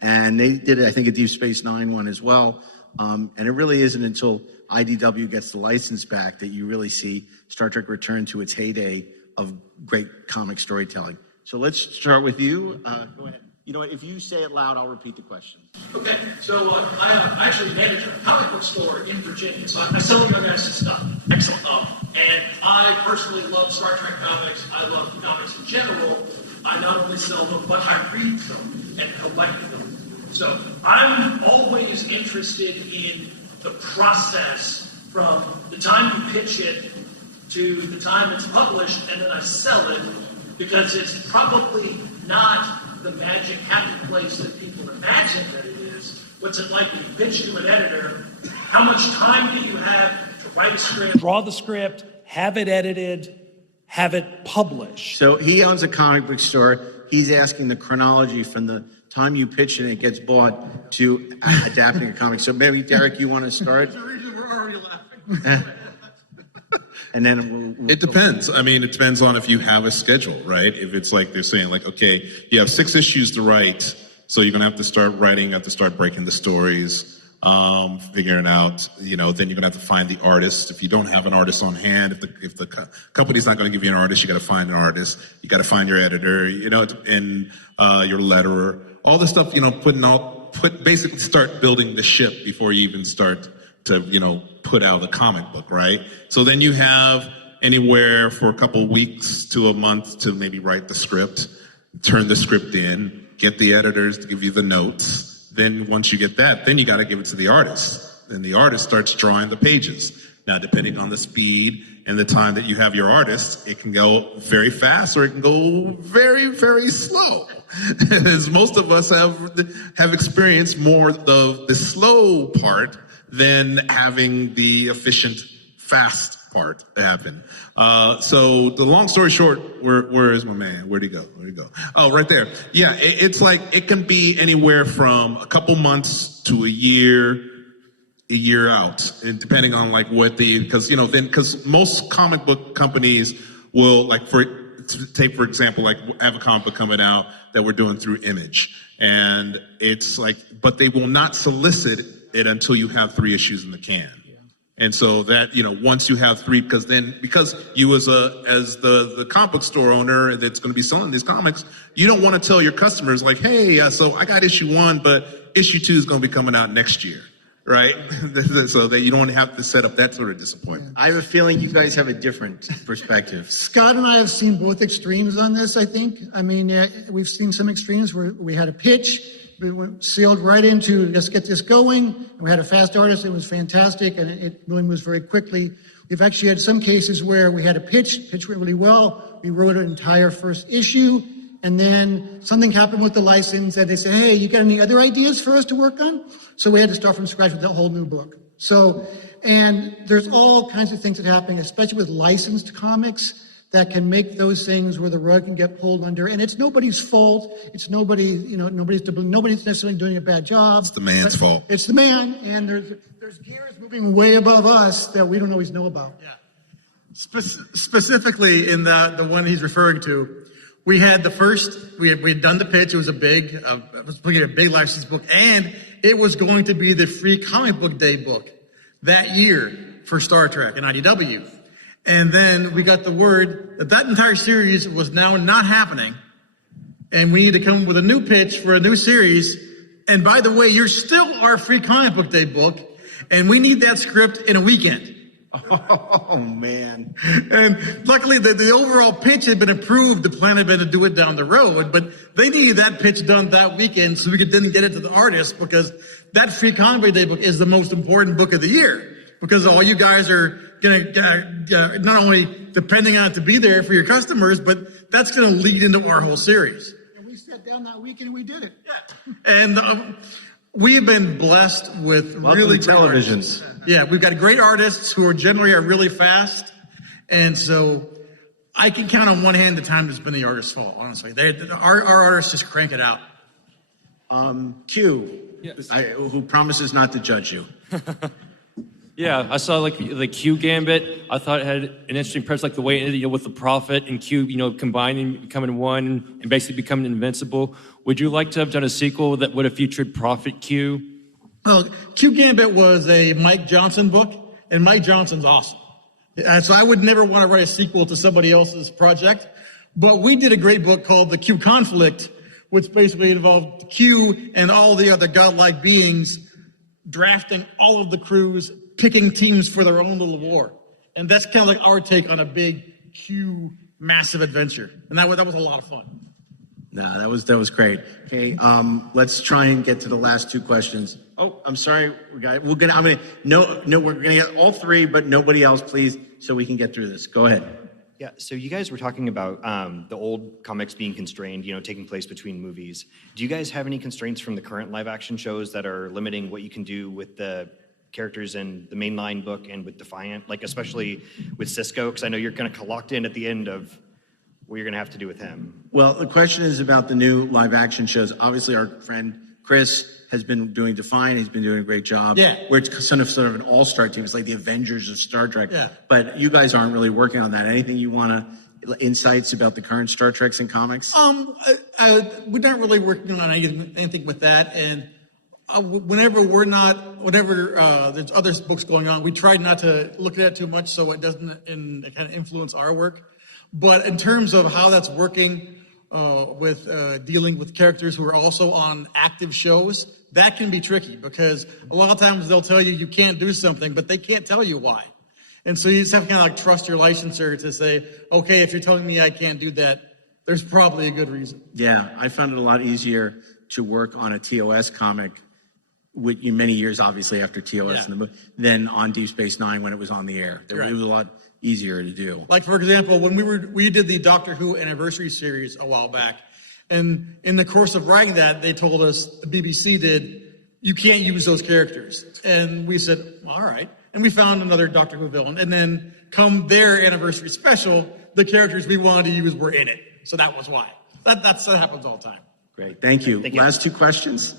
and they did, I think, a Deep Space Nine one as well. And it really isn't until IDW gets the license back that you really see Star Trek return to its heyday of great comic storytelling. So let's start with you. Go ahead. You know what? If you say it loud, I'll repeat the question. Okay, so I actually manage a comic book store in Virginia, so I sell young asses stuff. Excellent. And I personally love Star Trek comics. I love comics in general. I not only sell them, but I read them and collect them. So I'm always interested in the process from the time you pitch it to the time it's published, and then I sell it, because it's probably not the magic happy place that people imagine that it is. What's it like when you pitch to an editor? How much time do you have to write a script? Draw the script, have it edited, have it published. So he owns a comic book store. He's asking the chronology from the time you pitch it and it gets bought to adapting a comic. So maybe, Derek, you want to start? There's a reason we're already laughing. And then it depends. I mean, it depends on if you have a schedule, right? If it's like they're saying, like, okay, you have 6 issues to write, so you're gonna have to start writing, have to start breaking the stories, figuring out, then you're gonna have to find the artist. If you don't have an artist on hand, if the company's not gonna give you an artist, you gotta find an artist. You gotta find your editor, and your letterer, all this stuff. Basically start building the ship before you even start to, put out a comic book, right? So then you have anywhere for a couple weeks to a month to maybe write the script, turn the script in, get the editors to give you the notes. Then once you get that, then you got to give it to the artist. Then the artist starts drawing the pages. Now, depending on the speed and the time that you have your artist, it can go very fast or it can go very, very slow. As most of us have experienced more the slow part than having the efficient, fast part happen. So the long story short, where is my man? Where'd he go? Oh, right there. Yeah, it's like, it can be anywhere from a couple months to a year out, and depending on like because most comic book companies will, like, for example, like, have a comic book coming out that we're doing through Image, and it's like, but they will not solicit it until you have 3 issues in the can. And so that, once you have 3, because you as the comic book store owner that's going to be selling these comics, you don't want to tell your customers, like, hey, so I got issue 1, but issue 2 is going to be coming out next year, right? So that you don't have to set up that sort of disappointment. I have a feeling you guys have a different perspective. Scott and I have seen both extremes on this, I think. I mean, we've seen some extremes where we had a pitch, we sailed right into, let's get this going. And we had a fast artist. It was fantastic, and it really moves very quickly. We've actually had some cases where we had a pitch went really well. We wrote an entire first issue, and then something happened with the license, and they said, hey, you got any other ideas for us to work on? So we had to start from scratch with a whole new book. So, and there's all kinds of things that happen, especially with licensed comics, that can make those things where the rug can get pulled under. And it's nobody's fault. It's nobody's necessarily doing a bad job. It's the man's fault. It's the man, and there's gears moving way above us that we don't always know about. Yeah. Specifically in the one he's referring to, we had we had done the pitch. It was a big license book, and it was going to be the free comic book day book that year for Star Trek and IDW. And then we got the word that entire series was now not happening, and we need to come up with a new pitch for a new series. And by the way, you're still our free comic book day book, and we need that script in a weekend. Oh, man. And luckily, the overall pitch had been approved. The plan had been to do it down the road, but they needed that pitch done that weekend so we could then get it to the artists, because that Free Comic Day book is the most important book of the year, because all you guys are going to not only depending on it to be there for your customers, but that's going to lead into our whole series. And we sat down that weekend and we did it. Yeah. And we've been blessed with really great televisions. Yeah, we've got great artists who are generally really fast, and so I can count on one hand the time it's been the artist's fault. Honestly, our artists just crank it out. Q, yes. Who promises not to judge you. Yeah, I saw like the Q Gambit. I thought it had an interesting premise, like the way with the Prophet and Q, combining, becoming one, and basically becoming invincible. Would you like to have done a sequel that would have featured Prophet Q? Well, Q Gambit was a Mike Johnson book, and Mike Johnson's awesome. So I would never want to write a sequel to somebody else's project. But we did a great book called The Q Conflict, which basically involved Q and all the other godlike beings drafting all of the crews, picking teams for their own little war. And that's kind of like our take on a big Q massive adventure. And that was a lot of fun. No, that was great. Okay, let's try and get to the last two questions. Oh, I'm sorry, we're gonna get all three, but nobody else, please, so we can get through this. Go ahead. Yeah, so you guys were talking about the old comics being constrained, taking place between movies. Do you guys have any constraints from the current live action shows that are limiting what you can do with the characters in the mainline book and with Defiant, like especially with Cisco? Because I know you're kind of locked in at the end of what you're going to have to do with him. Well, the question is about the new live action shows. Obviously, our friend Chris has been doing Defiant. He's been doing a great job. Yeah. Where it's sort of an all-star team. It's like the Avengers of Star Trek. Yeah. But you guys aren't really working on that. Anything you want to, insights about the current Star Treks and comics? We're not really working on anything with that. And whenever there's other books going on, we try not to look at it too much so it doesn't kind of influence our work. But in terms of how that's working with dealing with characters who are also on active shows, that can be tricky, because a lot of times they'll tell you can't do something, but they can't tell you why. And so you just have to kind of trust your licensor to say, okay, if you're telling me I can't do that, there's probably a good reason. Yeah, I found it a lot easier to work on a TOS comic with many years, obviously, after TOS in the movie, than on Deep Space Nine when it was on the air. It was a lot easier to do. Like, for example, when we did the Doctor Who anniversary series a while back, and in the course of writing that, they told us, the BBC did, you can't use those characters. And we said, all right. And we found another Doctor Who villain. And then come their anniversary special, the characters we wanted to use were in it. So that was why. That happens all the time. Great, thank you. Last two questions.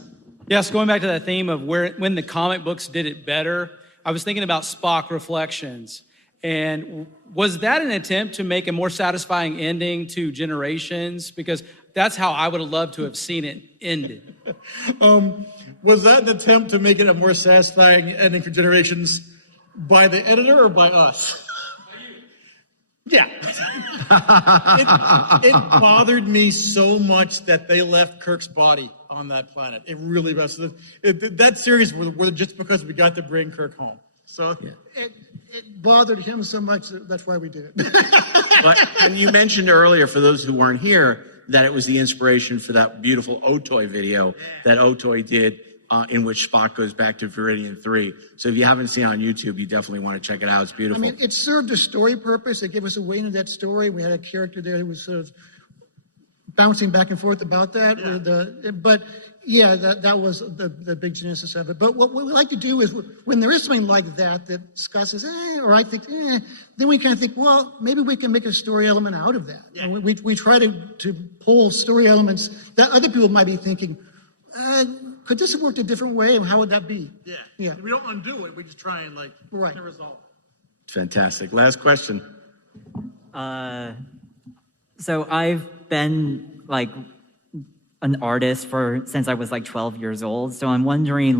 Yes, going back to that theme of when the comic books did it better, I was thinking about Spock Reflections. And was that an attempt to make a more satisfying ending to Generations? Because that's how I would have loved to have seen it ended. Was that an attempt to make it a more satisfying ending for Generations by the editor or by us? Yeah. It bothered me so much that they left Kirk's body on that planet. It really was. That series was just because we got to bring Kirk home. So it bothered him so much that's why we did it. And you mentioned earlier, for those who weren't here, that it was the inspiration for that beautiful Otoy video that Otoy did, in which Spock goes back to Viridian 3. So if you haven't seen it on YouTube, you definitely want to check it out. It's beautiful. I mean, it served a story purpose. It gave us a way into that story. We had a character there who was sort of bouncing back and forth about that. That was the big genesis of it. But what we like to do is when there is something like that Scott says, or I think, then we kind of think, well, maybe we can make a story element out of that. Yeah. And we try to pull story elements that other people might be thinking, could this have worked a different way, and how would that be? Yeah. We don't undo it. We just try and resolve. Fantastic. Last question. So I've been an artist since I was 12 years old. So I'm wondering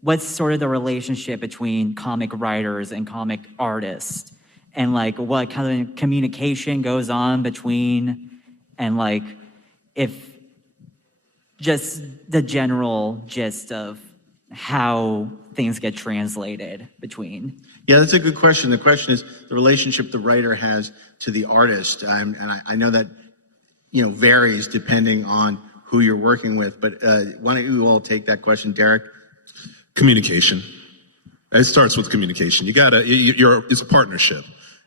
what's sort of the relationship between comic writers and comic artists, and what kind of communication goes on between, and if just the general gist of how things get translated between. Yeah, that's a good question. The question is the relationship the writer has to the artist. And I know that, varies depending on who you're working with. But why don't you all take that question, Derek? Communication. It starts with communication. It's a partnership.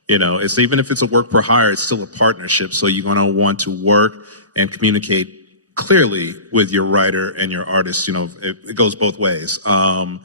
It's even if it's a work for hire, it's still a partnership. So you're going to want to work and communicate clearly with your writer and your artist. It goes both ways. And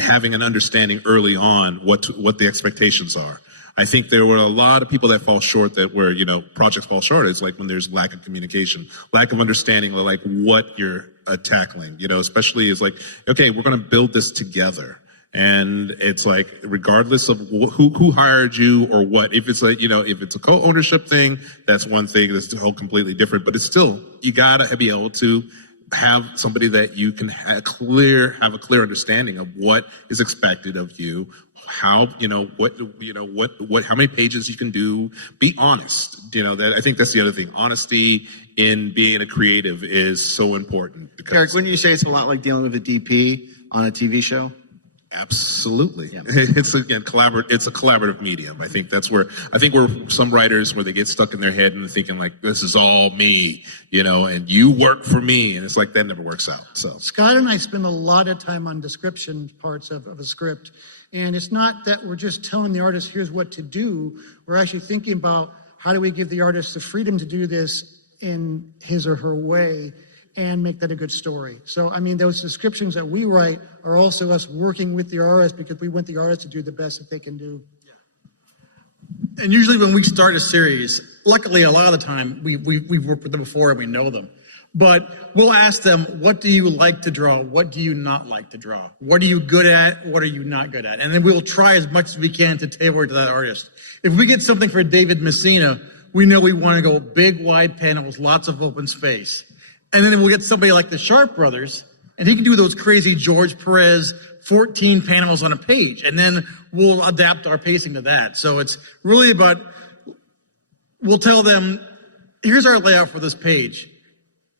having an understanding early on what the expectations are. I think there were a lot of people that fall short where projects fall short. It's like when there's lack of communication, lack of understanding of like what you're tackling, especially is like, okay, we're going to build this together. And it's like, regardless of who hired you or what, if it's like, if it's a co-ownership thing, that's one thing that's completely different, but it's still, you gotta be able to have somebody that you can have a clear understanding of what is expected of you, how, how many pages you can do, be honest. I think that's the other thing. Honesty in being a creative is so important. Eric, wouldn't you say it's a lot like dealing with a DP on a TV show? Absolutely. Yeah. It's a collaborative medium. I think where some writers where they get stuck in their head and thinking like, this is all me, and you work for me. And it's like, that never works out. So Scott and I spend a lot of time on description parts of a script. And it's not that we're just telling the artist, here's what to do. We're actually thinking about how do we give the artist the freedom to do this in his or her way and make that a good story. So, those descriptions that we write are also us working with the artist because we want the artist to do the best that they can do. Yeah. And usually when we start a series, luckily a lot of the time we've worked with them before and we know them. But we'll ask them, what do you like to draw? What do you not like to draw? What are you good at? What are you not good at? And then we'll try as much as we can to tailor it to that artist. If we get something for David Messina, we know we want to go big, wide panels, lots of open space. And then we'll get somebody like the Sharp Brothers, and he can do those crazy George Perez 14 panels on a page. And then we'll adapt our pacing to that. So it's really about, we'll tell them, here's our layout for this page.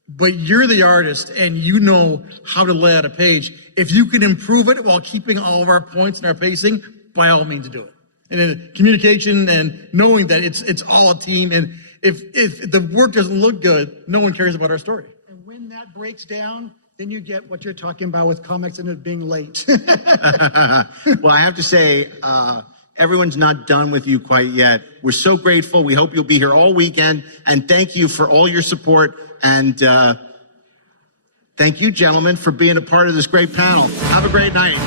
But you're the artist and you know how to lay out a page. If you can improve it while keeping all of our points and our pacing, by all means do it. And then communication and knowing that it's all a team. And if the work doesn't look good, no one cares about our story. And when that breaks down, then you get what you're talking about with comics and it being late. Well, I have to say, everyone's not done with you quite yet. We're so grateful. We hope you'll be here all weekend. And thank you for all your support. And thank you, gentlemen, for being a part of this great panel. Have a great night.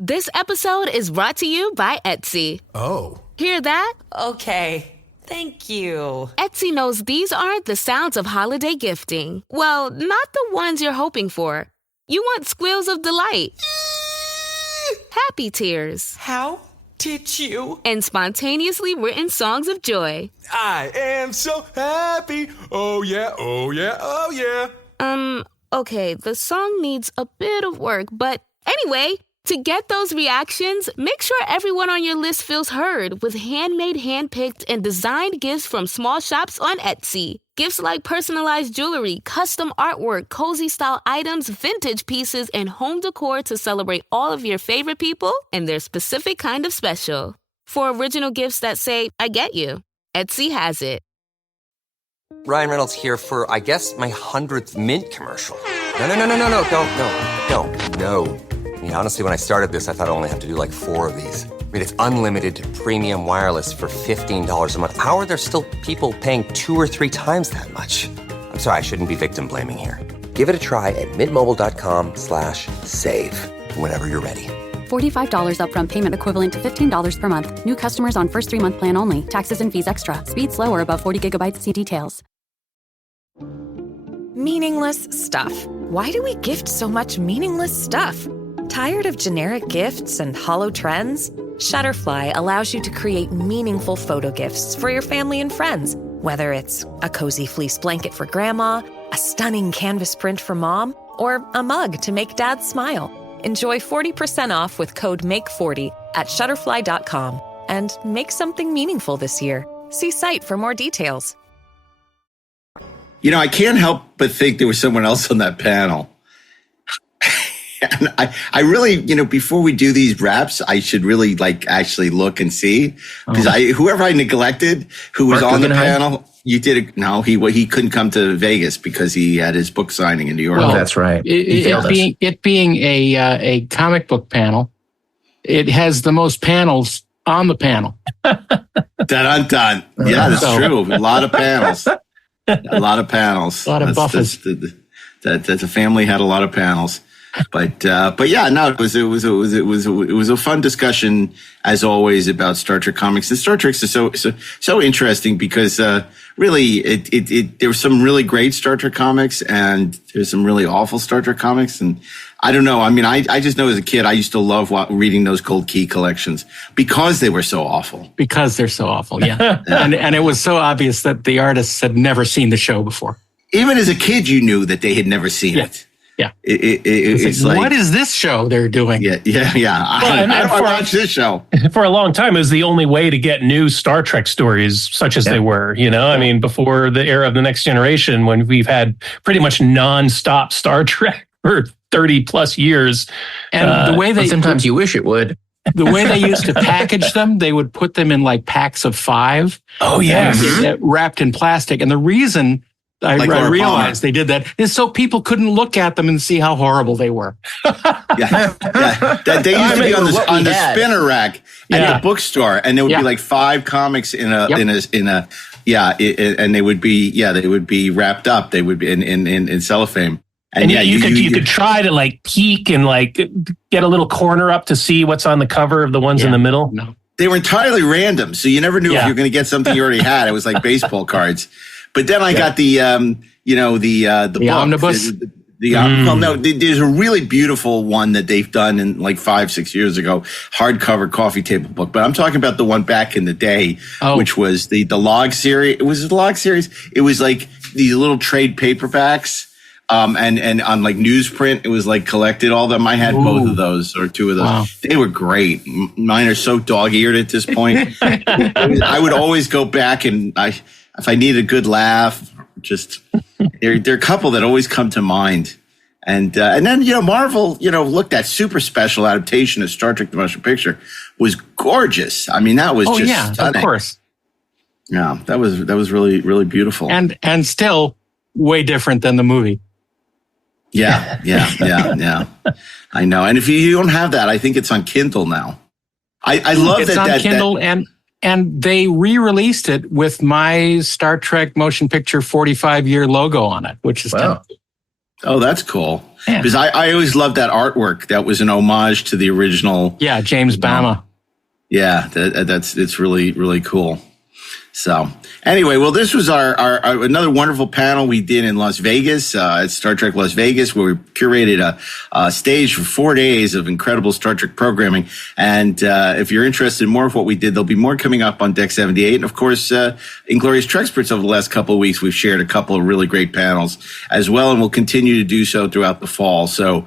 This episode is brought to you by Etsy. Oh. Hear that? Okay. Thank you. Etsy knows these aren't the sounds of holiday gifting. Well, not the ones you're hoping for. You want squeals of delight. Happy tears. How did you? And spontaneously written songs of joy. I am so happy. Oh yeah, oh yeah, oh yeah. Okay, the song needs a bit of work, but anyway, to get those reactions, make sure everyone on your list feels heard with handmade, handpicked, and designed gifts from small shops on Etsy. Gifts like personalized jewelry, custom artwork, cozy style items, vintage pieces, and home decor to celebrate all of your favorite people and their specific kind of special. For original gifts that say, I get you, Etsy has it. Ryan Reynolds here for, I guess, my 100th Mint commercial. No. I mean, honestly, when I started this, I thought I only have to do like 4 of these. I mean, it's unlimited premium wireless for $15 a month. How are there still people paying 2 or 3 times that much? I'm sorry, I shouldn't be victim blaming here. Give it a try at mintmobile.com/save. Whenever you're ready. $45 upfront payment equivalent to $15 per month. New customers on first 3-month plan only. Taxes and fees extra. Speed slower above 40 gigabytes. See details. Meaningless stuff. Why do we gift so much meaningless stuff? Tired of generic gifts and hollow trends? Shutterfly allows you to create meaningful photo gifts for your family and friends. Whether it's a cozy fleece blanket for grandma, a stunning canvas print for mom, or a mug to make Dad smile. Enjoy 40% off with code MAKE40 at Shutterfly.com and make something meaningful this year. See site for more details. You know, I can't help but think there was someone else on that panel. And I really, you know, before we do these wraps, I should really actually look and see, because whoever I neglected who was on the panel, you did no, he couldn't come to Vegas because he had his book signing in New York. Well, that's right. It being a comic book panel, it has the most panels on the panel. Dun. Yeah, that's true. A lot of panels. A lot of buffers. The family had a lot of panels. But yeah, no, it was a fun discussion as always about Star Trek comics. And Star Trek is so interesting because really there were some really great Star Trek comics and there's some really awful Star Trek comics. And I don't know. I mean, I just know as a kid I used to love reading those Gold Key collections because they were so awful. Because they're so awful, yeah. And it was so obvious that the artists had never seen the show before. Even as a kid, you knew that they had never seen it. Yeah. It's like, what is this show they're doing? Yeah. I watched this show. For a long time, it was the only way to get new Star Trek stories, such as they were, you know? I mean, before the era of The Next Generation, when we've had pretty much nonstop Star Trek for 30 plus years. And the way sometimes you wish it would. The way they used to package them, they would put them in like packs of 5. Oh, yeah. Wrapped in plastic. And the reason I realized they did that is so people couldn't look at them and see how horrible they were. Yeah. They used to be on the spinner rack at the bookstore, and there would be like 5 comics in a and they would be wrapped up. They would be in cellophane. And you could try to like peek and like get a little corner up to see what's on the cover of the ones in the middle. No, they were entirely random, so you never knew if you were going to get something you already had. It was like baseball cards. But then I got the book, omnibus. There's a really beautiful one that they've done in like 5-6 years ago, hardcover coffee table book. But I'm talking about the one back in the day, which was the log series. It was the log series. It was like these little trade paperbacks. And on like newsprint, it was like collected all of them. I had both of those or 2 of those. Wow. They were great. Mine are so dog-eared at this point. I would always go back and if I need a good laugh, just there are a couple that always come to mind. And then, you know, Marvel, you know, look, that super special adaptation of Star Trek: The Motion Picture was gorgeous. I mean, that was just stunning. Of course. Yeah, that was really, really beautiful. And still way different than the movie. Yeah. I know. And if you don't have that, I think it's on Kindle now. I love it's on Kindle and they re-released it with my Star Trek motion picture 45-year logo on it, which is kind of cool. Oh, that's cool. Because I always loved that artwork. That was an homage to the original. Yeah, James Bama. Yeah, it's really, really cool. So anyway, well, this was our another wonderful panel we did in Las Vegas at Star Trek Las Vegas, where we curated a stage for 4 days of incredible Star Trek programming. And if you're interested in more of what we did, there'll be more coming up on Deck 78. And of course, Inglorious Treksperts over the last couple of weeks, we've shared a couple of really great panels as well, and we'll continue to do so throughout the fall. So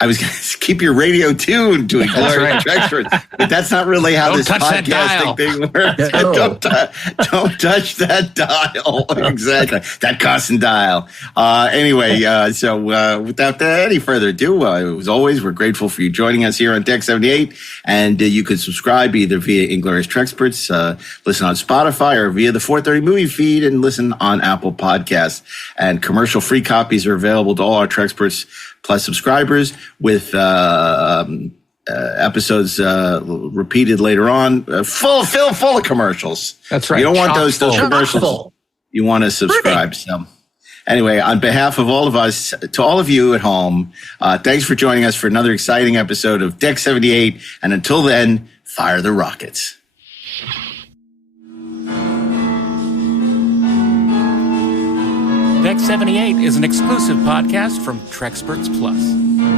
I was going to keep your radio tuned to Inglorious Treksperts, but that's not really how this podcasting thing works. Yeah, don't touch that dial. Exactly. That constant dial. Anyway, so without any further ado, as always, we're grateful for you joining us here on Deck 78. And you can subscribe either via Inglorious Treksperts, listen on Spotify, or via the 430 movie feed and listen on Apple Podcasts. And commercial-free copies are available to all our Treksperts Plus subscribers, with episodes repeated later on, full of commercials. That's right. You don't want those commercials. You want to subscribe. So anyway, on behalf of all of us, to all of you at home, thanks for joining us for another exciting episode of Deck 78. And until then, fire the rockets. Deck 78 is an exclusive podcast from Treksperts Plus.